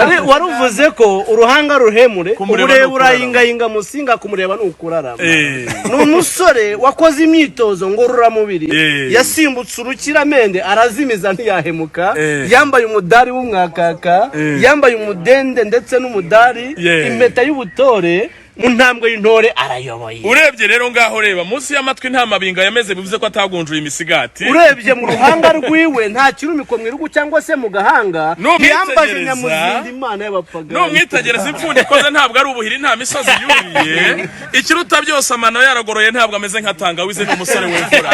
Ari waruvuze ko uruhanga ruhemure uburebura ingayinga musinga kumureba nukurarama. Ni umusore wakoze imyitozo ngororamubiri yasimbutse urukiramende arazimiza ntiyahemuka yambaye umudari w'umwakaka yambaye umudende ndetse n'umudari impeta y'ubutore mu ntambwe y'intore arayoboye. Urebye rero ngaho reba munsi y'amatwi nta mabinga yameze bivuze ko atagunjuye imisigati. Urebye mu ruhanga rwiwe nta kirumiko mwirugu cyangwa se mu gahanga yambaje nyamuzindi imana y'abapagani. No mwitegereza impfundi koze ntabwo ari ubuhiri nta misozi yuriye ikiruta byose amano yaragoroye ntabwo ameze nka Tangawizi n'umusore w'imfura.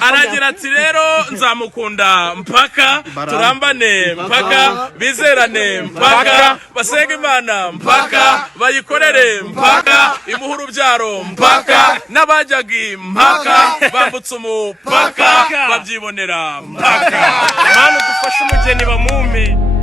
Aragira ati rero nzamukunda mpaka turambane mpaka bizerane mpaka basenga imana mpaka bayikorere mpaka imuhuru byaro mpaka n'abajyagi mpaka bambutse umupaka babyibonera mpaka. Mana dufashe umugeni bamume.